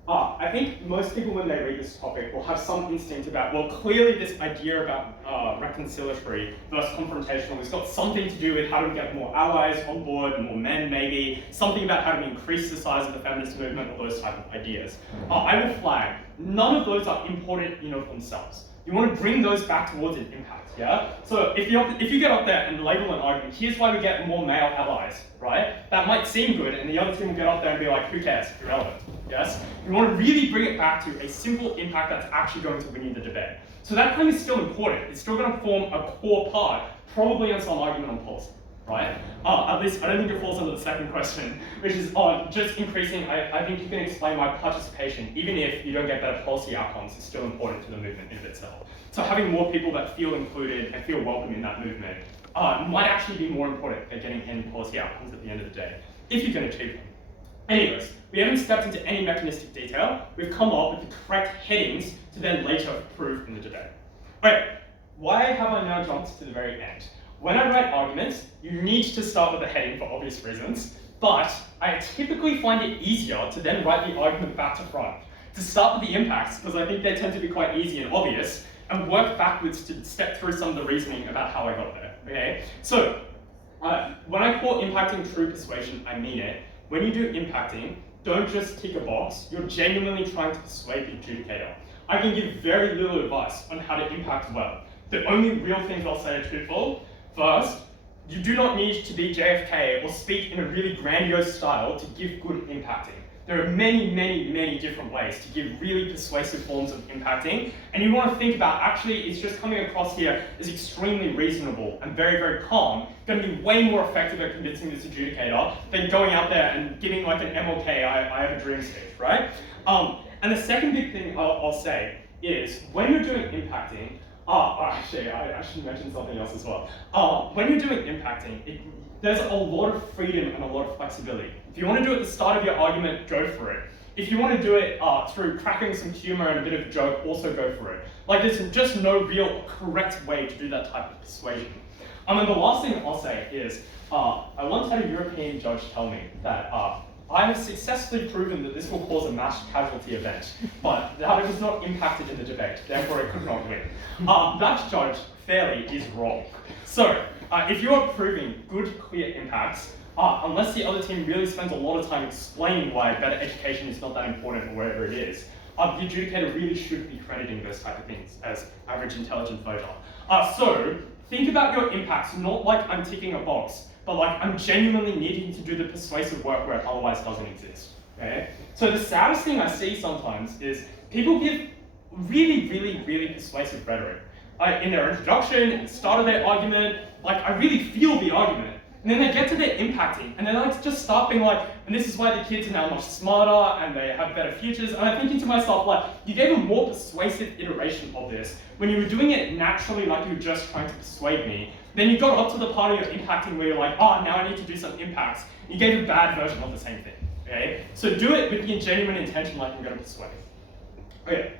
I think most people, when they read this topic, will have some instinct about, well, clearly this idea about reconciliatory versus confrontational has got something to do with how do we get more allies on board, more men maybe, something about how do we increase the size of the feminist movement, or those type of ideas. I will flag, none of those are important in of themselves. You want to bring those back towards an impact, yeah? So if you get up there and label an argument, here's why we get more male allies, right? That might seem good, and the other team will get up there and be like, who cares, irrelevant, yes? You want to really bring it back to a simple impact that's actually going to win you the debate. So that claim is still important. It's still going to form a core part, probably on some argument on policy, right? At least I don't think it falls under the second question, which is just increasing. I think you can explain why participation, even if you don't get better policy outcomes, is still important to the movement in itself. So having more people that feel included and feel welcome in that movement might actually be more important than getting any policy outcomes at the end of the day, if you can achieve them. Anyways, we haven't stepped into any mechanistic detail. We've come up with the correct headings to then later prove in the debate. Alright, why have I now jumped to the very end? When I write arguments, you need to start with a heading for obvious reasons, but I typically find it easier to then write the argument back to front. To start with the impacts, because I think they tend to be quite easy and obvious, and work backwards to step through some of the reasoning about how I got there, okay? So, when I call impacting true persuasion, I mean it. When you do impacting, don't just tick a box, you're genuinely trying to persuade the adjudicator. I can give very little advice on how to impact well. The only real things I'll say are twofold. First, you do not need to be JFK or speak in a really grandiose style to give good impacting. There are many, many, many different ways to give really persuasive forms of impacting, and you want to think about, actually, it's just coming across here as extremely reasonable and very, very calm, going to be way more effective at convincing this adjudicator than going out there and giving like an MLK, I have a dream speech, right? And the second big thing I'll say is, when you're doing impacting, actually, I should mention something else as well. When you're doing impacting, there's a lot of freedom and a lot of flexibility. If you want to do it at the start of your argument, go for it. If you want to do it through cracking some humor and a bit of a joke, also go for it. Like, there's just no real correct way to do that type of persuasion. And the last thing I'll say is, I once had a European judge tell me that I have successfully proven that this will cause a mass casualty event, but that it was not impacted in the debate, therefore it could not win. That judge fairly is wrong. So, if you are proving good, clear impacts, unless the other team really spends a lot of time explaining why better education is not that important or whatever it is, the adjudicator really should be crediting those type of things as average intelligent voter. So, think about your impacts not like I'm ticking a box, but like I'm genuinely needing to do the persuasive work where it otherwise doesn't exist. Okay? So the saddest thing I see sometimes is people give really, really, really persuasive rhetoric. In their introduction, in the start of their argument, like I really feel the argument. And then they get to their impacting, and they like just start being like, and this is why the kids are now much smarter and they have better futures. And I'm thinking to myself, like, you gave a more persuasive iteration of this when you were doing it naturally, like you were just trying to persuade me. Then you got up to the part of your impacting where you're like, oh, now I need to do some impacts. You gave a bad version of the same thing. Okay? So do it with the genuine intention, like I'm going to persuade. Okay.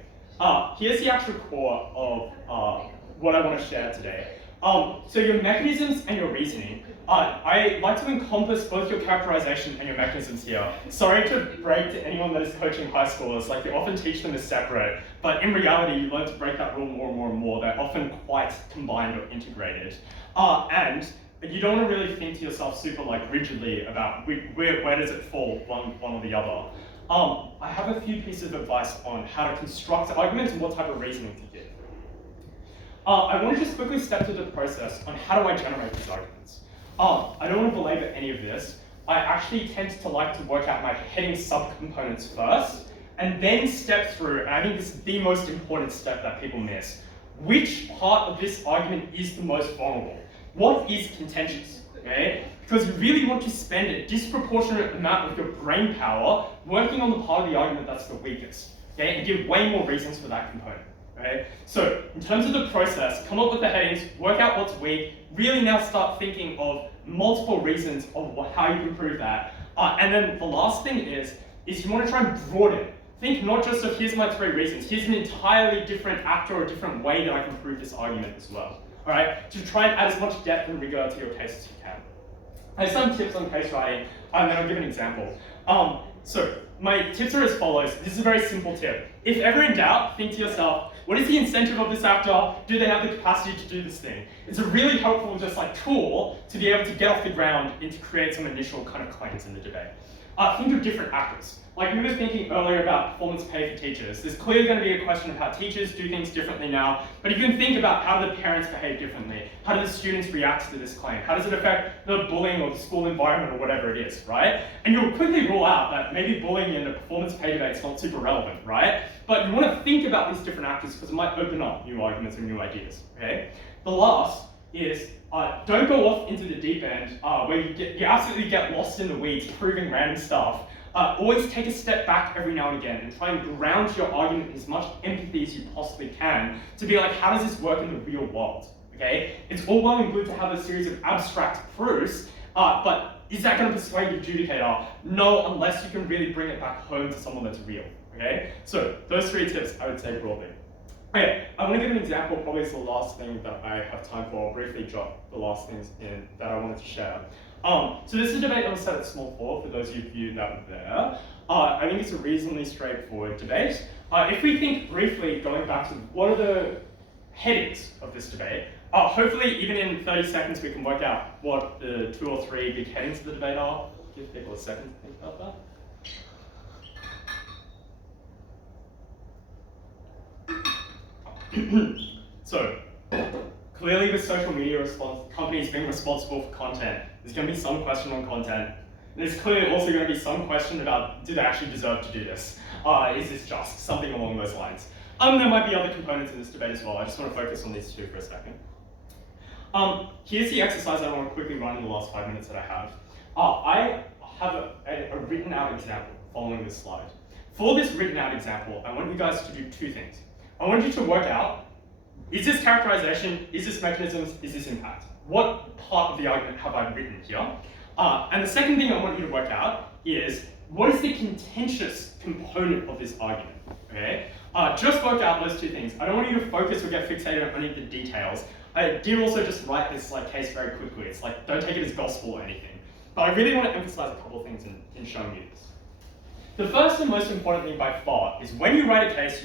Here's the actual core of what I want to share today. So your mechanisms and your reasoning. I like to encompass both your characterization and your mechanisms here. Sorry to break to anyone that is coaching high schoolers, like they often teach them as separate, but in reality you learn to break that rule more and more and more. They're often quite combined or integrated. And you don't want to really think to yourself super like rigidly about where does it fall, one or the other. I have a few pieces of advice on how to construct arguments and what type of reasoning to give. I want to just quickly step through the process on how do I generate these arguments. I don't want to belabor any of this. I actually tend to like to work out my heading subcomponents first, and then step through, and I think this is the most important step that people miss. Which part of this argument is the most vulnerable? What is contentious? Okay? Because you really want to spend a disproportionate amount of your brain power working on the part of the argument that's the weakest. Okay? And give way more reasons for that component. Okay? So, in terms of the process, come up with the headings, work out what's weak, really now start thinking of multiple reasons of how you can prove that. And then the last thing is you want to try and broaden it. Think not just of here's my 3 reasons, here's an entirely different act or a different way that I can prove this argument as well. Alright? To try and add as much depth and rigor to your case as you can. I have some tips on case writing, and then I'll give an example. So, my tips are as follows. This is a very simple tip. If ever in doubt, think to yourself, what is the incentive of this actor? Do they have the capacity to do this thing? It's a really helpful just like tool to be able to get off the ground and to create some initial kind of claims in the debate. Think of different actors. Like we were thinking earlier about performance pay for teachers. There's clearly going to be a question of how teachers do things differently now, but you can think about how do the parents behave differently? How do the students react to this claim? How does it affect the bullying or the school environment or whatever it is, right? And you'll quickly rule out that maybe bullying in a performance pay debate is not super relevant, right? But you want to think about these different actors because it might open up new arguments and new ideas, okay? The last is don't go off into the deep end where you absolutely get lost in the weeds proving random stuff. Always take a step back every now and again and try and ground your argument in as much empathy as you possibly can to be like, how does this work in the real world? Okay? It's all well and good to have a series of abstract proofs, but is that going to persuade the adjudicator? No, unless you can really bring it back home to someone that's real. Okay? So those 3 tips I would say broadly. Okay, I want to give an example, probably it's the last thing that I have time for. I'll briefly drop the last things in that I wanted to share. So this is a debate that was set at small 4 for those of you that were there. I think it's a reasonably straightforward debate. If we think briefly, going back to what are the headings of this debate, hopefully even in 30 seconds we can work out what the 2 or 3 big headings of the debate are. Give people a second to think about that. So, clearly with social media companies being responsible for content, there's going to be some question on content. There's clearly also going to be some question about, do they actually deserve to do this? Is this just? Something along those lines. There might be other components in this debate as well. I just want to focus on these two for a second. Here's the exercise I want to quickly run in the last 5 minutes that I have. I have a written out example following this slide. For this written out example, I want you guys to do two things. I want you to work out, is this characterization, is this mechanisms, is this impact? What part of the argument have I written here? And the second thing I want you to work out is, what is the contentious component of this argument? Okay? Just work out those two things. I don't want you to focus or get fixated on any of the details. I did also just write this case very quickly. It's like, don't take it as gospel or anything. But I really want to emphasize a couple of things in showing you this. The first and most important thing by far is when you write a case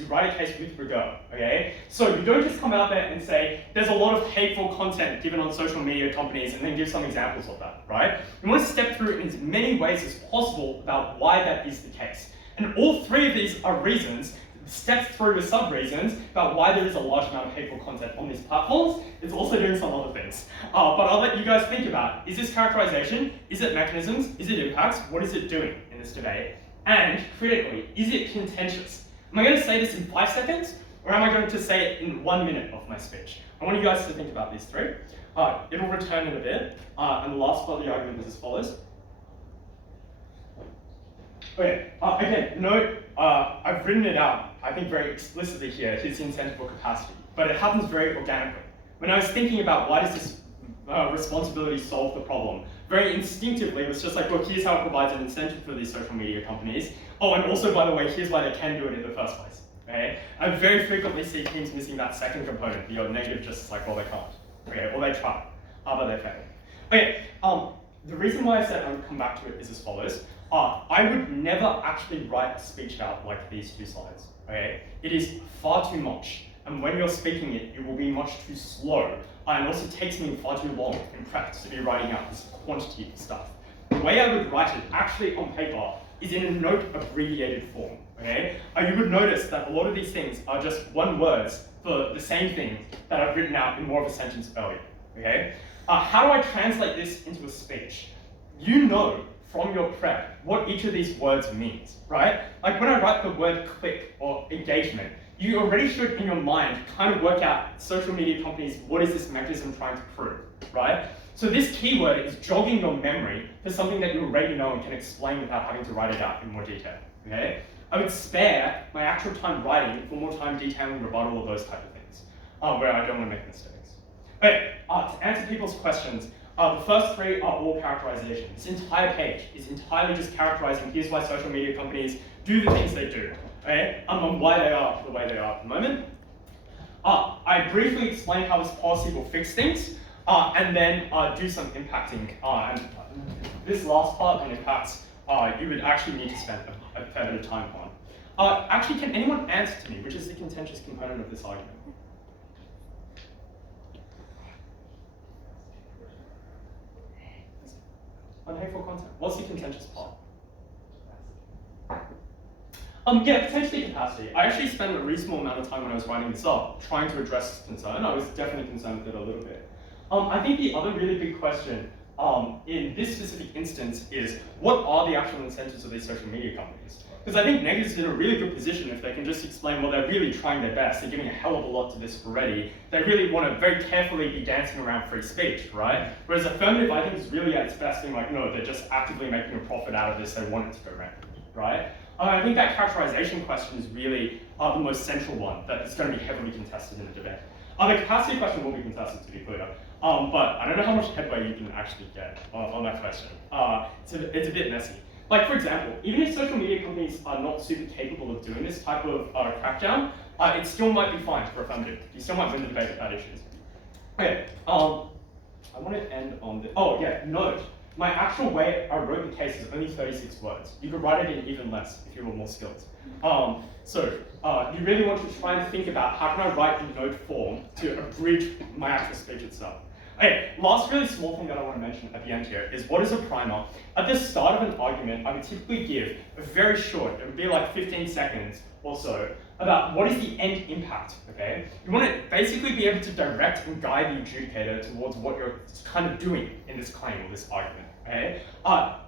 with regard, okay? So you don't just come out there and say, there's a lot of hateful content given on social media companies and then give some examples of that, right? You want to step through in as many ways as possible about why that is the case. And all three of these are reasons, steps through the sub-reasons about why there is a large amount of hateful content on these platforms. It's also doing some other things. But I'll let you guys think about, is this characterization? Is it mechanisms? Is it impacts? What is it doing in this debate? And critically, is it contentious? Am I going to say this in 5 seconds, or am I going to say it in 1 minute of my speech? I want you guys to think about these three. It'll return in a bit, and the last part of the argument is as follows. Okay, again, note, I've written it out, I think very explicitly here, his incentive or capacity, but it happens very organically. When I was thinking about why does this responsibility solve the problem, very instinctively, it was just like, look, here's how it provides an incentive for these social media companies. Oh, and also, by the way, here's why they can do it in the first place. Okay? I very frequently see teams missing that second component, the negative just like, well, they can't. Okay, or they try, but they fail. Okay, the reason why I said I would come back to it is as follows. I would never actually write a speech out like these 2 slides. Okay? It is far too much. And when you're speaking it, you will be much too slow. And it also takes me far too long in practice to be writing out this quantity of stuff. The way I would write it actually on paper is in a note abbreviated form. Okay? You would notice that a lot of these things are just one words for the same thing that I've written out in more of a sentence earlier. Okay? How do I translate this into a speech? You know from your prep what each of these words means, right? Like when I write the word click or engagement, you already should, in your mind, kind of work out social media companies, what is this mechanism trying to prove, right? So this keyword is jogging your memory for something that you already know and can explain without having to write it out in more detail, okay? I would spare my actual time writing for more time detailing rebuttal of those type of things, where I don't want to make mistakes. Okay, to answer people's questions, the first 3 are all characterization. This entire page is entirely just characterizing, here's why social media companies do the things they do. Okay, and why they are the way they are at the moment. I briefly explain how this policy will fix things, and then do some impacting. And this last part on impacts, you would actually need to spend a fair bit of time on. Actually, can anyone answer to me, which is the contentious component of this argument? On hateful content, what's the contentious part? Yeah, potentially capacity. I actually spent a reasonable amount of time when I was writing this up trying to address this concern. I was definitely concerned with it a little bit. I think the other really big question in this specific instance is, what are the actual incentives of these social media companies? Because I think negatives are in a really good position if they can just explain, well, they're really trying their best, they're giving a hell of a lot to this already. They really want to very carefully be dancing around free speech, right? Whereas affirmative, I think, is really at its best being like, no, they're just actively making a profit out of this, they want it to go around, right? I think that characterization question is really the most central one that is going to be heavily contested in the debate. The capacity question will be contested, to be clear, but I don't know how much headway you can actually get on that question. It's a bit messy. Like, for example, even if social media companies are not super capable of doing this type of crackdown, it still might be fine for affirmative. You still might win the debate if that issue. Okay, I want to end on the, note. My actual way I wrote the case is only 36 words. You could write it in even less if you were more skilled. You really want to try and think about how can I write in note form to abridge my actual speech itself. Okay, last really small thing that I want to mention at the end here is what is a primer? At the start of an argument, I would typically give a very short, it would be like 15 seconds or so, about what is the end impact, okay? You want to basically be able to direct and guide the adjudicator towards what you're kind of doing in this claim or this argument, okay?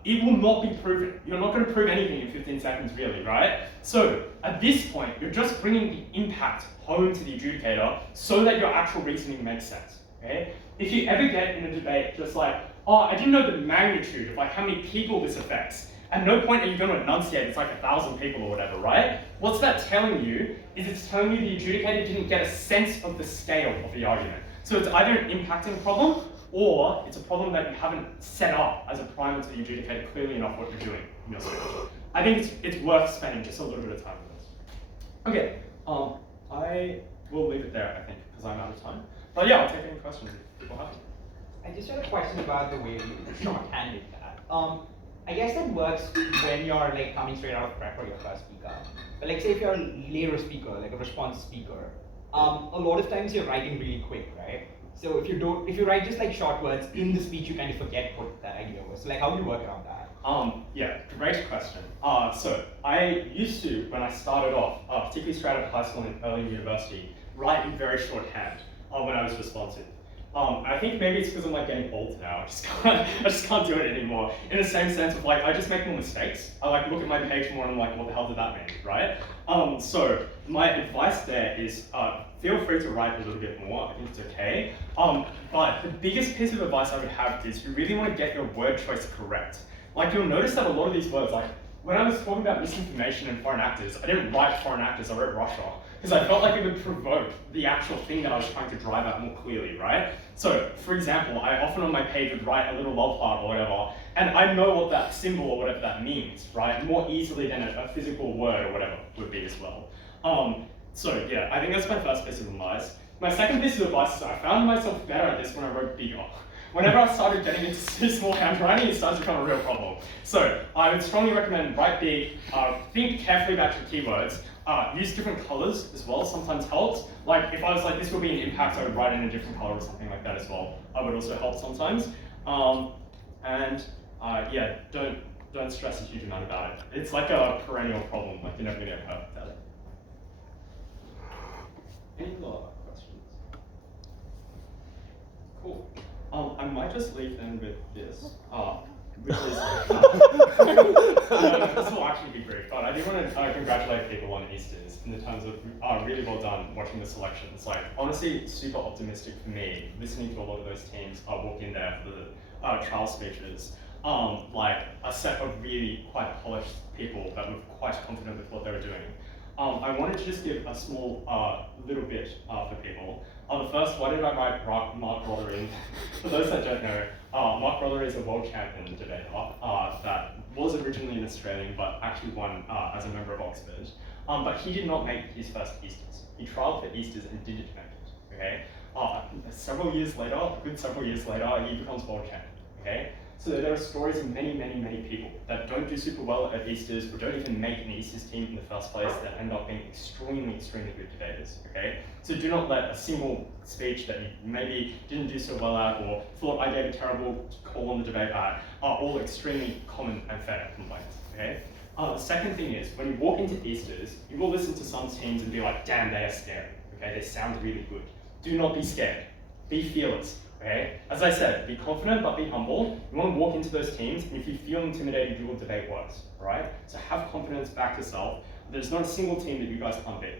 It will not be proven. You're not going to prove anything in 15 seconds, really, right? So at this point, you're just bringing the impact home to the adjudicator so that your actual reasoning makes sense, okay? If you ever get in a debate just like, oh, I didn't know the magnitude of like how many people this affects, at no point are you going to enunciate it's like 1,000 people or whatever, right? What's that telling you is it's telling you the adjudicator didn't get a sense of the scale of the argument. So it's either an impacting problem or it's a problem that you haven't set up as a primer to the adjudicator clearly enough what you're doing in your speech. I think it's worth spending just a little bit of time with this. Okay, I will leave it there, I think, because I'm out of time. But yeah, I'll take any questions if people have them. I just had a question about the way you shorthanded that. I guess that works when you're like coming straight out of prep or your first speaker. But like say if you're a later speaker, like a response speaker, a lot of times you're writing really quick, right? So if you write just like short words in the speech, you kind of forget what that idea was. So like how do you work around that? Yeah, great question. So I used to, when I started off, particularly straight out of high school and early university, write in very shorthand when I was responsive. I think maybe it's because I'm like getting old now. I just can't do it anymore. In the same sense of like, I just make more mistakes. I like look at my page more and I'm like, what the hell did that mean, right? So my advice there is feel free to write a little bit more. I think it's okay. But the biggest piece of advice I would have is you really want to get your word choice correct. Like you'll notice that a lot of these words, like when I was talking about misinformation and foreign actors, I didn't write foreign actors, I wrote Russia. Because I felt like it would provoke the actual thing that I was trying to drive at more clearly, right? So, for example, I often on my page would write a little love heart or whatever, and I know what that symbol or whatever that means, right? More easily than a physical word or whatever would be as well. So yeah, I think that's my first piece of advice. My second piece of advice is I found myself better at this when I wrote bigger. Whenever I started getting into small handwriting, it started to become a real problem. So I would strongly recommend write big, think carefully about your keywords, use different colors as well, sometimes helps. Like if I was like, this will be an impact, I would write in a different color or something like that as well. I would also help sometimes. Yeah, don't stress a huge amount about it. It's like a perennial problem, like you're never gonna get perfect at it. Any other questions? Cool. I might just leave then with this, which is, this will actually be brief, but I do want to congratulate people on Easters in the terms of really well done watching the selections. Like, honestly, super optimistic for me, listening to a lot of those teams walk in there for the trial speeches. Like a set of really quite polished people that were quite confident with what they were doing. I wanted to just give a small little bit for people. The first, why did I write Mark Roderick? For those that don't know, Mark Roderick is a world champion debater that was originally an Australian but actually won as a member of Oxford. But he did not make his first Easters. He trialled for Easters and didn't make it, okay? Several years later, a good several years later, he becomes world champion, okay? So there are stories of many, many, many people that don't do super well at Easters or don't even make an Easters team in the first place that end up being extremely, extremely good debaters, okay? So do not let a single speech that you maybe didn't do so well at or thought I gave a terrible call on the debate at are all extremely common and fair complaints, okay? The second thing is, when you walk into Easters, you will listen to some teams and be like, damn, they are scary, okay? They sound really good. Do not be scared. Be fearless. Okay? As I said, be confident but be humble. You want to walk into those teams, and if you feel intimidated, you will debate worse. Right? So have confidence, back yourself. There's not a single team that you guys can't beat.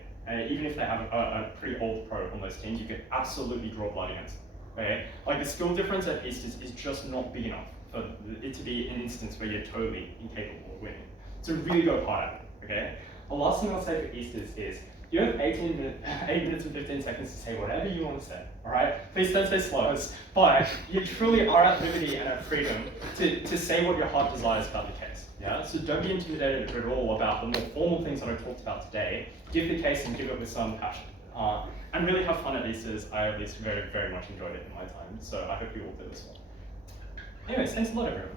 Even if they have a pretty old pro on those teams, you can absolutely draw blood against them. Okay? Like the skill difference at Easters is just not big enough for it to be an instance where you're totally incapable of winning. So really go hard at it. Okay? The last thing I'll say for Easters is, you have 8 minutes and 15 seconds to say whatever you want to say, all right? Please don't say slurs, but you truly are at liberty and at freedom to say what your heart desires about the case, yeah? So don't be intimidated at all about the more formal things that I talked about today. Give the case and give it with some passion. And really have fun at Easters. I at least very, very much enjoyed it in my time, so I hope you all did as well. Anyways, thanks a lot, everyone.